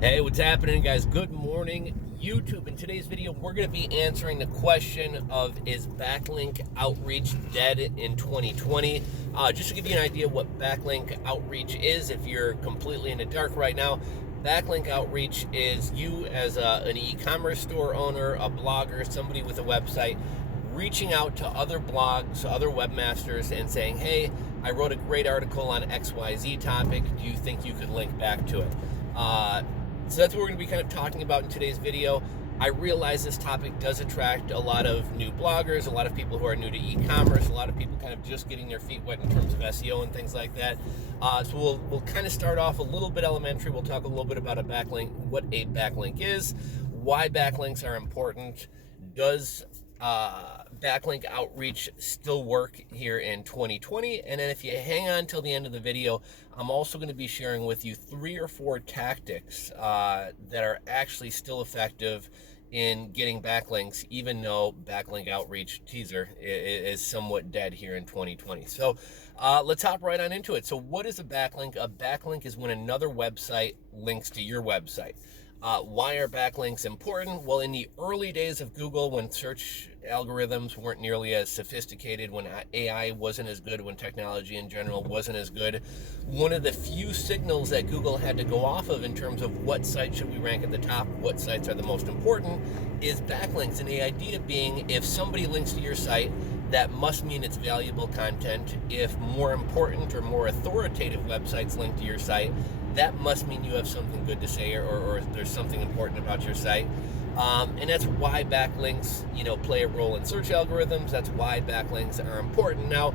Hey, what's happening, guys? Good morning, YouTube. In today's video, we're going to be answering the question of, is backlink outreach dead in 2020? Just to give you an idea what backlink outreach is, if you're completely in the dark right now, backlink outreach is you as an e-commerce store owner, a blogger, somebody with a website, reaching out to other blogs, other webmasters, and saying, hey, I wrote a great article on XYZ topic. Do you think you could link back to it? So that's what we're going to be kind of talking about in today's video. I realize this topic does attract a lot of new bloggers, a lot of people who are new to e-commerce, a lot of people kind of just getting their feet wet in terms of SEO and things like that. So we'll kind of start off a little bit elementary. We'll talk a little bit about a backlink, what a backlink is, why backlinks are important, does backlink outreach still work here in 2020? And then if you hang on till the end of the video, I'm also going to be sharing with you 3 or 4 tactics that are actually still effective in getting backlinks, even though backlink outreach teaser is somewhat dead here in 2020. So let's hop right on into it. So what is a backlink? A backlink is when another website links to your website. Why are backlinks important? Well, in the early days of Google, when search algorithms weren't nearly as sophisticated, when AI wasn't as good, when technology in general wasn't as good, one of the few signals that Google had to go off of in terms of what sites should we rank at the top, what sites are the most important, is backlinks. And the idea being, if somebody links to your site, that must mean it's valuable content. If more important or more authoritative websites link to your site, that must mean you have something good to say, or there's something important about your site. And that's why backlinks, play a role in search algorithms. That's why backlinks are important. Now,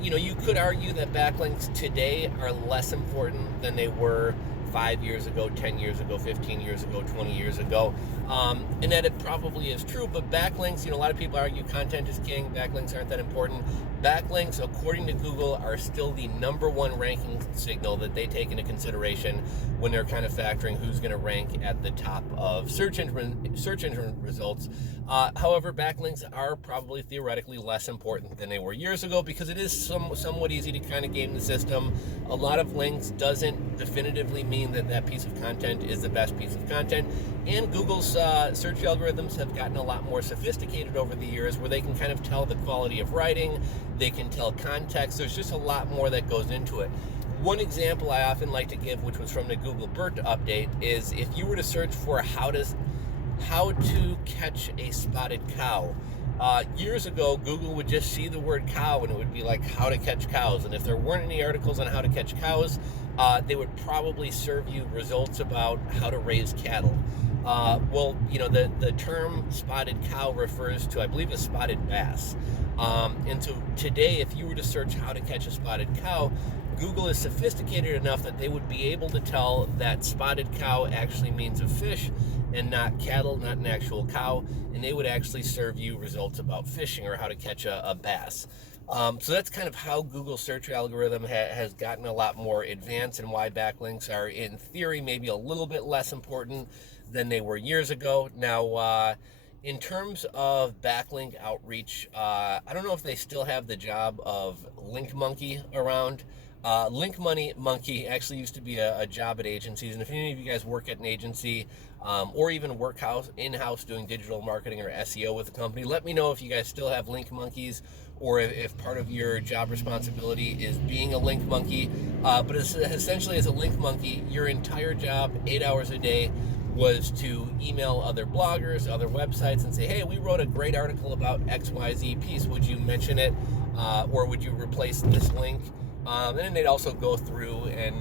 you could argue that backlinks today are less important than they were 5 years ago, 10 years ago, 15 years ago, 20 years ago. And that it probably is true, but backlinks, a lot of people argue content is king, backlinks aren't that important. Backlinks, according to Google, are still the #1 ranking signal that they take into consideration when they're kind of factoring who's going to rank at the top of search engine results. However, backlinks are probably theoretically less important than they were years ago, because it is somewhat easy to kind of game the system. A lot of links doesn't definitively mean that piece of content is the best piece of content, and Google's search algorithms have gotten a lot more sophisticated over the years, where they can kind of tell the quality of writing, they can tell context. There's just a lot more that goes into it. One example I often like to give, which was from the Google BERT update, is if you were to search for how to catch a spotted cow. Years ago, Google would just see the word cow and it would be like, how to catch cows. And if there weren't any articles on how to catch cows, they would probably serve you results about how to raise cattle. The term spotted cow refers to, I believe, a spotted bass. And so today, if you were to search how to catch a spotted cow, Google is sophisticated enough that they would be able to tell that spotted cow actually means a fish and not cattle, not an actual cow, and they would actually serve you results about fishing or how to catch a bass. So that's kind of how Google search algorithm has gotten a lot more advanced, and why backlinks are, in theory, maybe a little bit less important than they were years ago. Now, in terms of backlink outreach, I don't know if they still have the job of Link Monkey around. Link Monkey actually used to be a job at agencies, and if any of you guys work at an agency or even work in-house doing digital marketing or SEO with a company, let me know if you guys still have Link Monkeys, or if part of your job responsibility is being a Link Monkey. But essentially, as a Link Monkey, your entire job, 8 hours a day, was to email other bloggers, other websites, and say, hey, we wrote a great article about XYZ piece. Would you mention it? Or would you replace this link? And then they'd also go through and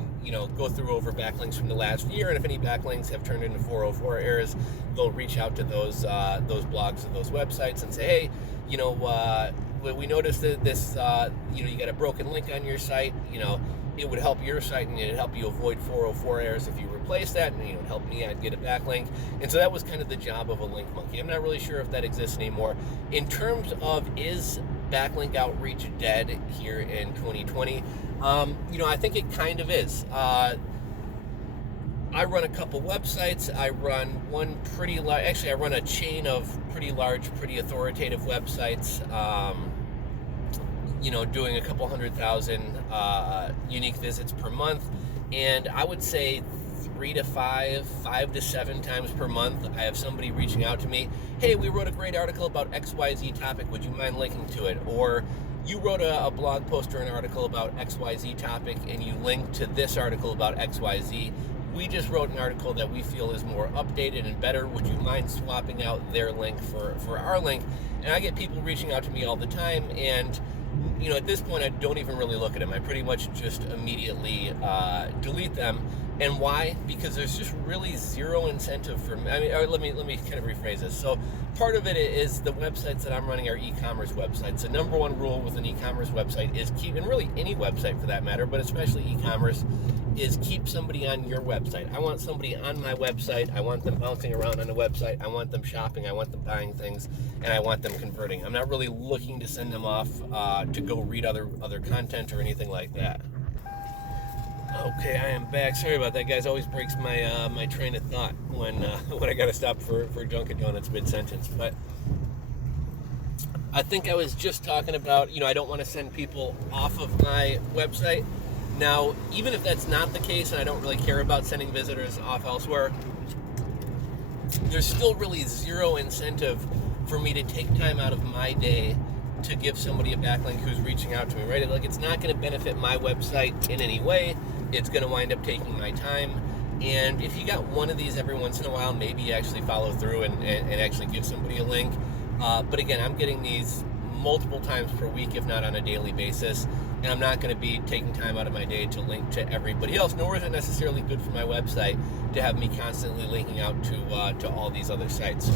go through over backlinks from the last year, and if any backlinks have turned into 404 errors, they'll reach out to those blogs and those websites and say, hey, we noticed that this, you got a broken link on your site. It would help your site and it'd help you avoid 404 errors if you replace that, and it'd help me get a backlink. And so that was kind of the job of a Link Monkey. I'm not really sure if that exists anymore. In terms of, is backlink outreach dead here in 2020? I think it kind of is. I run a couple websites. I run one pretty large, actually I run a chain of pretty large, pretty authoritative websites, doing a couple 100,000 unique visits per month. And I would say 3 to 5 to 7 times per month, I have somebody reaching out to me. Hey, we wrote a great article about XYZ topic. Would you mind linking to it? Or you wrote a blog post or an article about XYZ topic and you linked to this article about XYZ. We just wrote an article that we feel is more updated and better. Would you mind swapping out their link for our link? And I get people reaching out to me all the time, and at this point I don't even really look at them. I pretty much just immediately delete them. And why? Because there's just really zero incentive for me. Let me kind of rephrase this. So part of it is the websites that I'm running are e-commerce websites. The number one rule with an e-commerce website is and really any website for that matter, but especially e-commerce, is keep somebody on your website. I want somebody on my website. I want them bouncing around on the website. I want them shopping. I want them buying things, and I want them converting. I'm not really looking to send them off to go read other content or anything like that. Okay, I am back. Sorry about that, guys. Always breaks my my train of thought when I got to stop for Dunkin' Donuts mid-sentence. But I think I was just talking about, I don't want to send people off of my website. Now, even if that's not the case, and I don't really care about sending visitors off elsewhere, there's still really zero incentive for me to take time out of my day to give somebody a backlink who's reaching out to me, right? Like, it's not going to benefit my website in any way. It's going to wind up taking my time. And if you got one of these every once in a while, maybe you actually follow through and actually give somebody a link. But again, I'm getting these multiple times per week, if not on a daily basis. And I'm not going to be taking time out of my day to link to everybody else, nor is it necessarily good for my website to have me constantly linking out to all these other sites.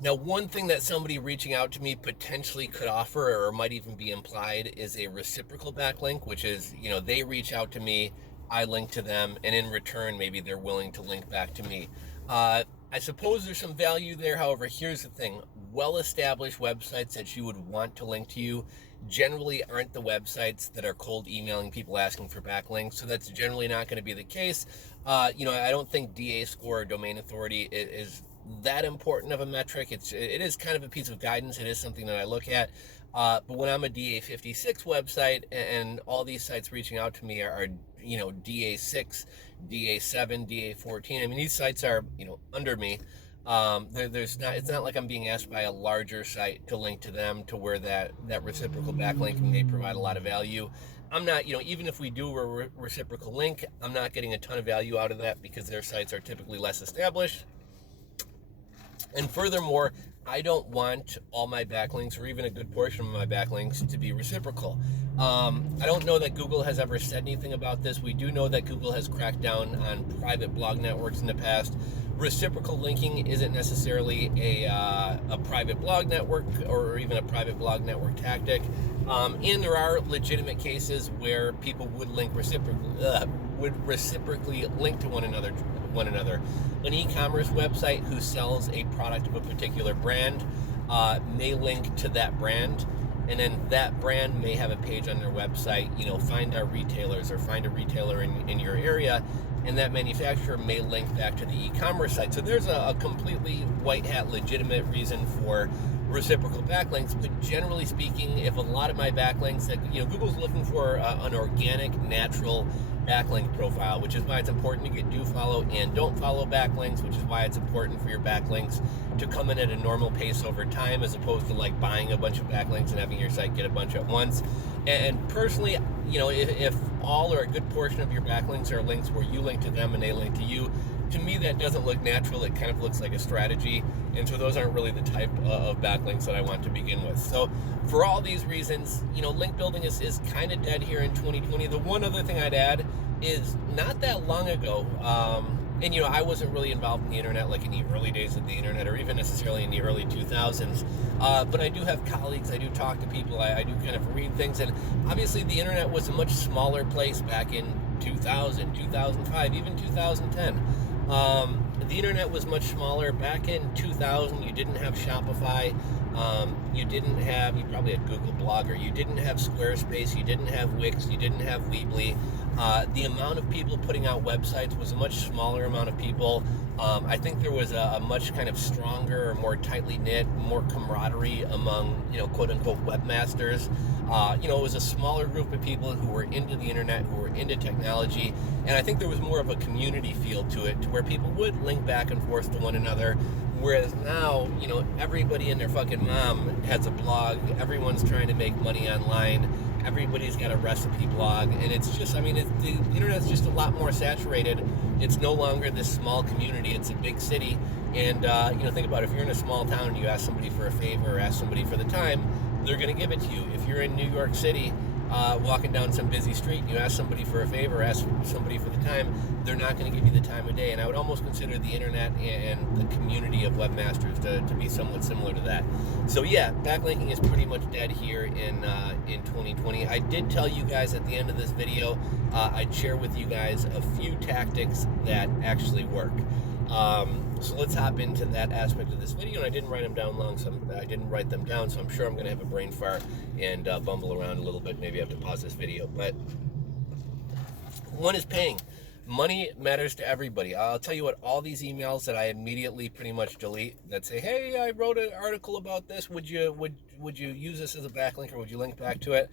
Now, one thing that somebody reaching out to me potentially could offer, or might even be implied, is a reciprocal backlink, which is, they reach out to me, I link to them, and in return, maybe they're willing to link back to me. I suppose there's some value there. However, here's the thing. Well-established websites that you would want to link to you generally aren't the websites that are cold emailing people asking for backlinks. So that's generally not going to be the case. I don't think DA score or domain authority is that important of a metric. It is kind of a piece of guidance. It is something that I look at. But when I'm a DA56 website and all these sites reaching out to me are DA6, DA7, DA14. I mean, these sites are, under me. It's not like I'm being asked by a larger site to link to them to where that reciprocal backlink may provide a lot of value. I'm not, even if we do a reciprocal link, I'm not getting a ton of value out of that because their sites are typically less established. And furthermore, I don't want all my backlinks, or even a good portion of my backlinks, to be reciprocal. I don't know that Google has ever said anything about this. We do know that Google has cracked down on private blog networks in the past. Reciprocal linking isn't necessarily a private blog network or even a private blog network tactic. And there are legitimate cases where people would reciprocally link to one another. An e-commerce website who sells a product of a particular brand may link to that brand, and then that brand may have a page on their website, find our retailers, or find a retailer in your area, and that manufacturer may link back to the e-commerce site. So there's a completely white hat legitimate reason for reciprocal backlinks. But generally speaking, if a lot of my backlinks that Google's looking for an organic, natural backlink profile, which is why it's important to get do follow and don't follow backlinks, which is why it's important for your backlinks to come in at a normal pace over time, as opposed to like buying a bunch of backlinks and having your site get a bunch at once. And personally, if all or a good portion of your backlinks are links where you link to them and they link to you, to me that doesn't look natural. It kind of looks like a strategy, and so those aren't really the type of backlinks that I want to begin with. So for all these reasons, link building is kind of dead here in 2020. The one other thing I'd add is, not that long ago, and I wasn't really involved in the internet like in the early days of the internet, or even necessarily in the early 2000s, but I do have colleagues, I do talk to people, I do kind of read things, and obviously the internet was a much smaller place back in 2000, 2005, even 2010. The internet was much smaller. Back in 2000, you didn't have Shopify, you probably had Google Blogger, you didn't have Squarespace, you didn't have Wix, you didn't have Weebly. The amount of people putting out websites was a much smaller amount of people. I think there was a much kind of stronger or more tightly knit, more camaraderie among, quote unquote webmasters. It was a smaller group of people who were into the internet, who were into technology, and I think there was more of a community feel to it, to where people would link back and forth to one another. Whereas now, everybody and their fucking mom has a blog. Everyone's trying to make money online. Everybody's got a recipe blog, and it's just, the internet's just a lot more saturated. It's no longer this small community, it's a big city. And, think about it, if you're in a small town and you ask somebody for a favor or ask somebody for the time, they're going to give it to you. If you're in New York City, walking down some busy street, and you ask somebody for a favor, ask somebody for the time, they're not going to give you the time of day. And I would almost consider the internet and the community of webmasters to be somewhat similar to that. So yeah, backlinking is pretty much dead here in 2020. I did tell you guys at the end of this video, I'd share with you guys a few tactics that actually work. So let's hop into that aspect of this video. And I didn't write them down so I'm sure I'm going to have a brain fart and bumble around a little bit. Maybe I have to pause this video. But one is paying. Money matters to everybody. I'll tell you what, all these emails that I immediately pretty much delete that say, hey, I wrote an article about this. Would you use this as a backlink, or would you link back to it?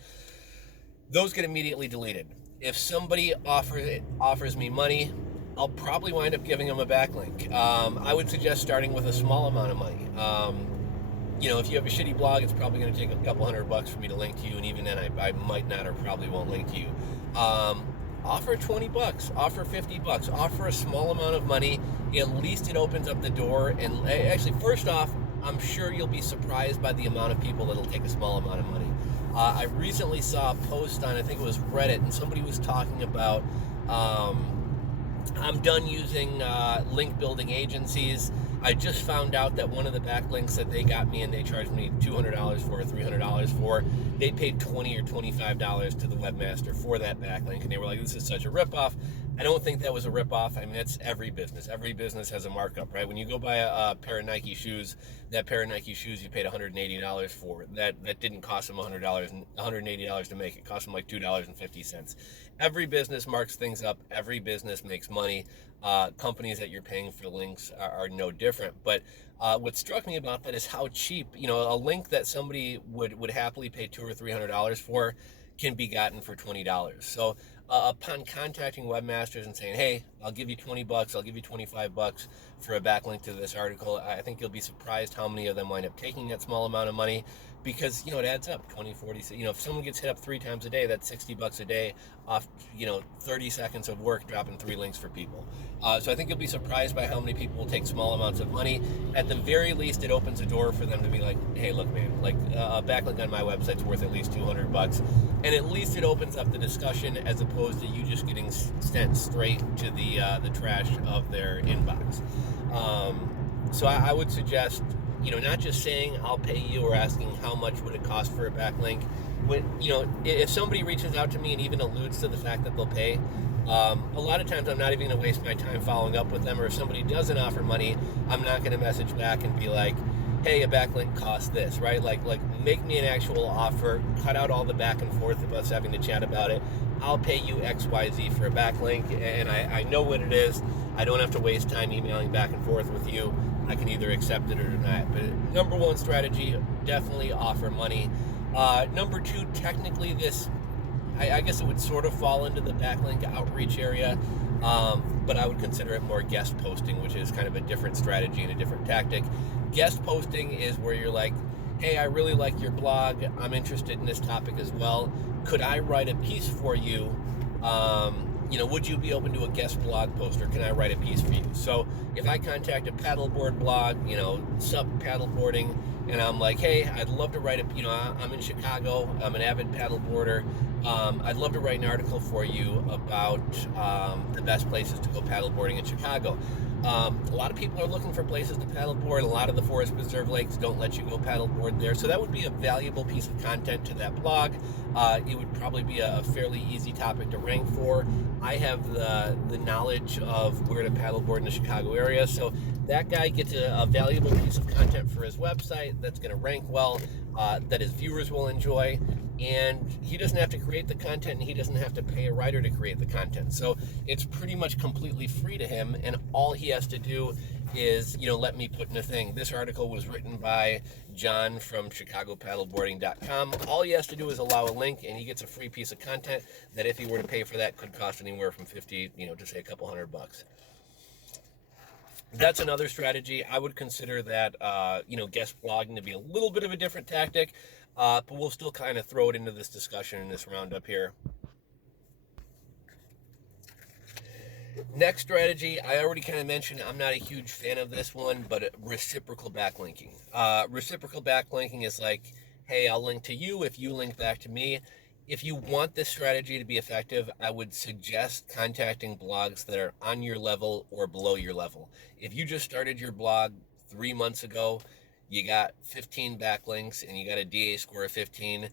Those get immediately deleted. If somebody offers me money, I'll probably wind up giving them a backlink. I would suggest starting with a small amount of money. If you have a shitty blog, it's probably going to take a couple $100 for me to link to you, and even then I might not or probably won't link to you. Offer $20, offer $50, offer a small amount of money. At least it opens up the door. And actually, first off, I'm sure you'll be surprised by the amount of people that'll take a small amount of money. I recently saw a post on, I think it was Reddit, and somebody was talking about, I'm done using link building agencies. I just found out that one of the backlinks that they got me and they charged me $200 for or $300 for, they paid $20 or $25 to the webmaster for that backlink, and they were like, this is such a ripoff. I don't think that was a ripoff. That's every business. Every business has a markup, right? When you go buy a pair of Nike shoes, that pair of Nike shoes you paid $180 for. That didn't cost them $180 to make. It cost them like $2.50. Every business marks things up. Every business makes money. Companies that you're paying for links are no different. But what struck me about that is how cheap, a link that somebody would happily pay $200 or $300 for can be gotten for $20. So upon contacting webmasters and saying, hey, I'll give you $20, I'll give you $25 for a backlink to this article, I think you'll be surprised how many of them wind up taking that small amount of money, because it adds up. 20, 40, if someone gets hit up 3 times a day, that's $60 a day off 30 seconds of work, dropping 3 links for people. So I think you'll be surprised by how many people will take small amounts of money. At the very least, it opens a door for them to be like, hey, look, man, like a backlink on my website's worth at least $200, and at least it opens up the discussion as opposed to you just getting sent straight to the trash of their inbox. So I would suggest, not just saying I'll pay you or asking how much would it cost for a backlink. If somebody reaches out to me and even alludes to the fact that they'll pay, a lot of times I'm not even going to waste my time following up with them. Or if somebody doesn't offer money, I'm not going to message back and be like, hey, a backlink costs this, right? Like make me an actual offer, cut out all the back and forth of us having to chat about it. I'll pay you XYZ for a backlink, and I know what it is. I don't have to waste time emailing back and forth with you. I can either accept it or deny it. But number one strategy, definitely offer money. Number 2, technically this, I guess it would sort of fall into the backlink outreach area, but I would consider it more guest posting, which is kind of a different strategy and a different tactic. Guest posting is where you're like, hey, I really like your blog. I'm interested in this topic as well. Could I write a piece for you? Would you be open to a guest blog post, or can I write a piece for you? So if I contact a paddleboard blog, sub paddleboarding, and I'm like, hey, I'd love to write I'm in Chicago, I'm an avid paddleboarder, I'd love to write an article for you about the best places to go paddleboarding in Chicago. A lot of people are looking for places to paddleboard. A lot of the forest preserve lakes don't let you go paddleboard there. So that would be a valuable piece of content to that blog. It would probably be a fairly easy topic to rank for. I have the knowledge of where to paddleboard in the Chicago area. So that guy gets a valuable piece of content for his website that's going to rank well, that his viewers will enjoy. and he doesn't have to create the content, and he doesn't have to pay a writer to create the content. So it's pretty much completely free to him, and all he has to do is, let me put in a thing. This article was written by John from ChicagoPaddleboarding.com. All he has to do is allow a link, and he gets a free piece of content that, if he were to pay for that, could cost anywhere from 50, to say a couple $100. That's another strategy. I would consider that, guest blogging to be a little bit of a different tactic, but we'll still kind of throw it into this discussion in this roundup here. Next strategy, I already kind of mentioned, I'm not a huge fan of this one, but reciprocal backlinking. Reciprocal backlinking is like, hey, I'll link to you if you link back to me. If you want this strategy to be effective, I would suggest contacting blogs that are on your level or below your level. If you just started your blog 3 months ago, you got 15 backlinks and you got a DA score of 15,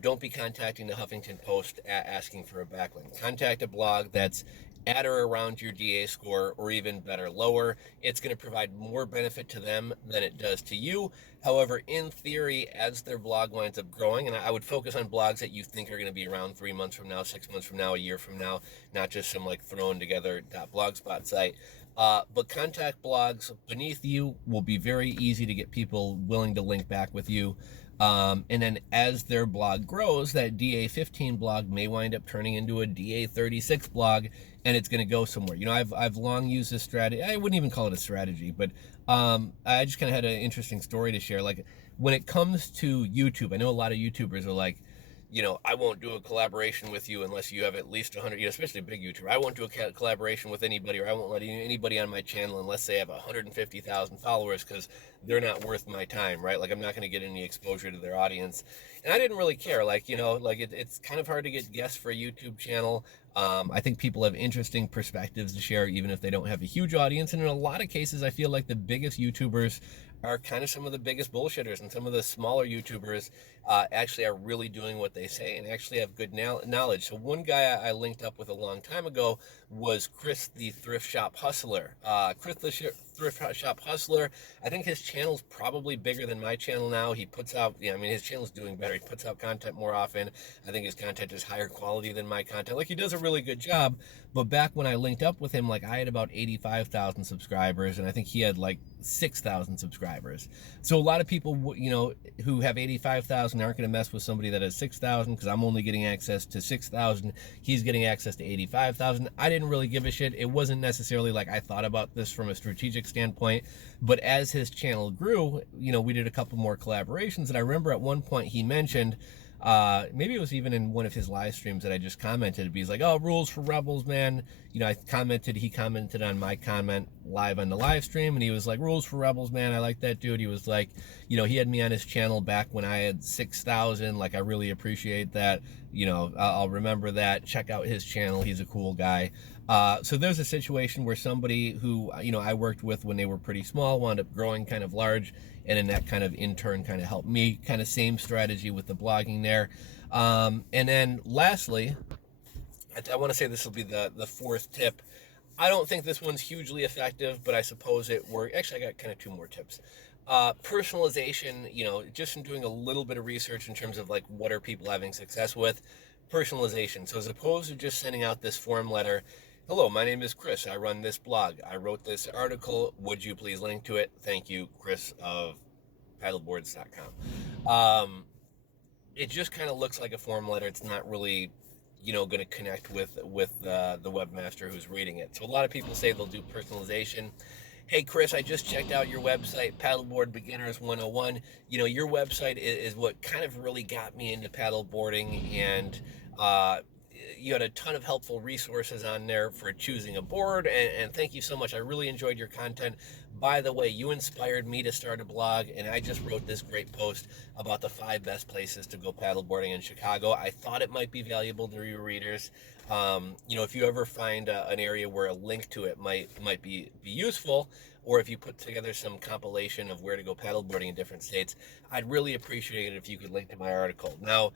don't be contacting the Huffington Post asking for a backlink. Contact a blog that's at or around your DA score, or even better, lower. It's going to provide more benefit to them than it does to you. However, in theory, as their blog winds up growing, and I would focus on blogs that you think are going to be around 3 months from now, 6 months from now, a year from now, not just some like thrown together .blogspot site. But contact blogs beneath you will be very easy to get people willing to link back with you. And then as their blog grows, that DA15 blog may wind up turning into a DA36 blog, and it's going to go somewhere. I've long used this strategy. I wouldn't even call it a strategy, but I just kind of had an interesting story to share. Like, when it comes to YouTube, I know a lot of YouTubers are like, I won't do a collaboration with you unless you have at least 100, especially a big YouTuber. I won't do a collaboration with anybody, or I won't let anybody on my channel unless they have 150,000 followers, because they're not worth my time, right? Like, I'm not going to get any exposure to their audience. And I didn't really care. It's kind of hard to get guests for a YouTube channel. I think people have interesting perspectives to share, even if they don't have a huge audience. And in a lot of cases, I feel like the biggest YouTubers are kind of some of the biggest bullshitters, and some of the smaller YouTubers actually are really doing what they say and actually have good knowledge. So one guy I linked up with a long time ago was Chris, the Thrift Shop Hustler. Chris, the Thrift Shop Hustler, I think his channel's probably bigger than my channel now. He puts out, his channel's doing better. He puts out content more often. I think his content is higher quality than my content. Like, he does a really good job. But back when I linked up with him, like, I had about 85,000 subscribers, and I think he had like 6,000 subscribers. So a lot of people, who have 85,000 aren't going to mess with somebody that has 6,000, because I'm only getting access to 6,000. He's getting access to 85,000. I didn't really give a shit. It wasn't necessarily like I thought about this from a strategic standpoint, but as his channel grew, we did a couple more collaborations. And I remember at one point he mentioned, maybe it was even in one of his live streams that I just commented, but he's like, oh, rules for rebels, man. He commented on my comment live on the live stream, and he was like, rules for rebels, man. I like that dude. He was like, he had me on his channel back when I had 6,000. Like, I really appreciate that. I'll remember that. Check out his channel. He's a cool guy. So there's a situation where somebody who, I worked with when they were pretty small wound up growing kind of large, and then that kind of in turn kind of helped me. Kind of same strategy with the blogging there. And then lastly, I want to say this will be the fourth tip. I don't think this one's hugely effective, but I suppose it worked. Actually, I got kind of two more tips. Personalization, just in doing a little bit of research in terms of like, what are people having success with? Personalization. So as opposed to just sending out this form letter, hello, my name is Chris. I run this blog. I wrote this article. Would you please link to it? Thank you, Chris of paddleboards.com. It just kind of looks like a form letter. It's not really, going to connect with the webmaster who's reading it. So a lot of people say they'll do personalization. Hey, Chris, I just checked out your website, Paddleboard Beginners 101. Your website is what kind of really got me into paddleboarding, and you had a ton of helpful resources on there for choosing a board, and thank you so much. I really enjoyed your content. By the way, you inspired me to start a blog, and I just wrote this great post about the 5 best places to go paddleboarding in Chicago. I thought it might be valuable to your readers. If you ever find an area where a link to it might be useful, or if you put together some compilation of where to go paddleboarding in different states, I'd really appreciate it if you could link to my article. Now,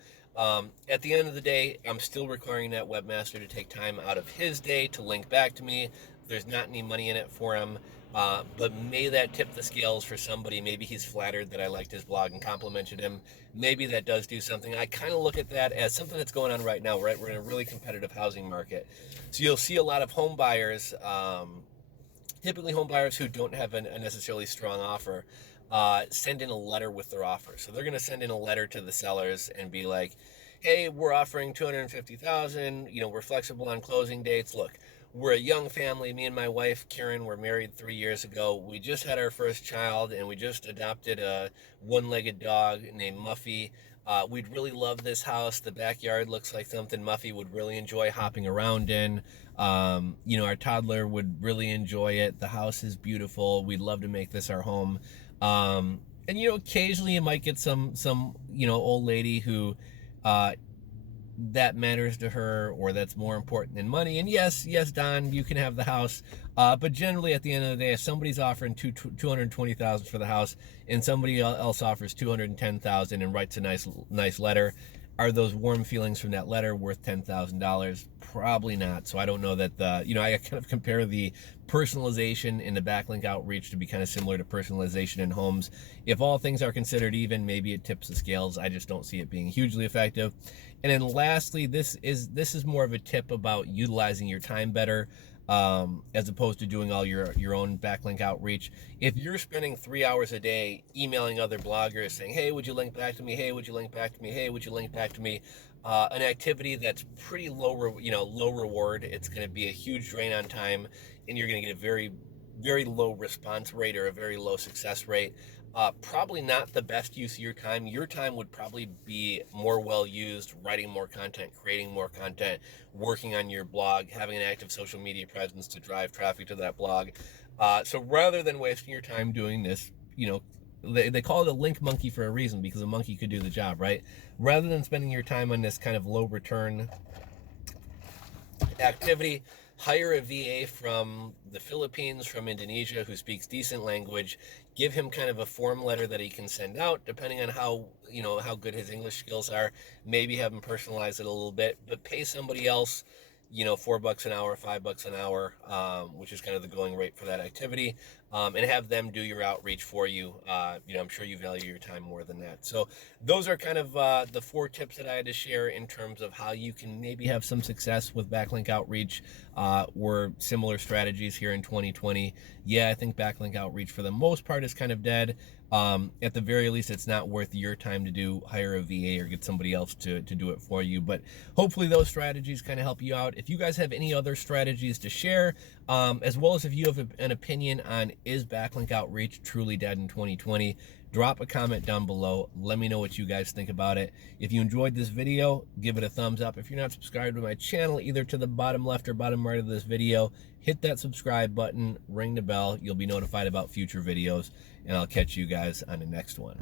at the end of the day, I'm still requiring that webmaster to take time out of his day to link back to me. There's not any money in it for him. But may that tip the scales for somebody. Maybe he's flattered that I liked his blog and complimented him. Maybe that does do something. I kind of look at that as something that's going on right now, right? We're in a really competitive housing market. So you'll see a lot of home buyers, typically home buyers who don't have a necessarily strong offer, send in a letter with their offer. So they're going to send in a letter to the sellers and be like, hey, we're offering $250,000. We're flexible on closing dates. Look, we're a young family. Me and my wife, Karen, were married 3 years ago. We just had our first child, and we just adopted a one-legged dog named Muffy. We'd really love this house. The backyard looks like something Muffy would really enjoy hopping around in. Our toddler would really enjoy it. The house is beautiful. We'd love to make this our home. And occasionally you might get some old lady who that matters to her, or that's more important than money. And yes, Don, you can have the house. But generally, at the end of the day, if somebody's offering $220,000 for the house, and somebody else offers $210,000 and writes a nice letter, are those warm feelings from that letter worth $10,000? Probably not. So I don't know that I kind of compare the personalization in the backlink outreach to be kind of similar to personalization in homes. If all things are considered even, maybe it tips the scales. I just don't see it being hugely effective. And then lastly, this is more of a tip about utilizing your time better, as opposed to doing all your own backlink outreach. If you're spending 3 hours a day emailing other bloggers saying, hey, would you link back to me? Hey, would you link back to me? Hey, would you link back to me? An activity that's pretty low reward. It's going to be a huge drain on time, and you're going to get a very, very low response rate or a very low success rate. Probably not the best use of your time. Your time would probably be more well used writing more content, creating more content, working on your blog, having an active social media presence to drive traffic to that blog. So rather than wasting your time doing this, they call it a link monkey for a reason, because a monkey could do the job, right? Rather than spending your time on this kind of low return activity, hire a VA from the Philippines, from Indonesia, who speaks decent language. Give him kind of a form letter that he can send out, depending on how good his English skills are. Maybe have him personalize it a little bit, but pay somebody else, $4 an hour, $5 an hour, which is kind of the going rate for that activity, and have them do your outreach for you. I'm sure you value your time more than that. So those are kind of the 4 tips that I had to share in terms of how you can maybe have some success with backlink outreach, or similar strategies here in 2020. Yeah, I think backlink outreach for the most part is kind of dead. At the very least, it's not worth your time to hire a VA or get somebody else to do it for you. But hopefully those strategies kind of help you out. If you guys have any other strategies to share, as well as if you have an opinion on is backlink outreach truly dead in 2020, drop a comment down below. Let me know what you guys think about it. If you enjoyed this video, give it a thumbs up. If you're not subscribed to my channel, either to the bottom left or bottom right of this video, hit that subscribe button, ring the bell. You'll be notified about future videos, and I'll catch you guys on the next one.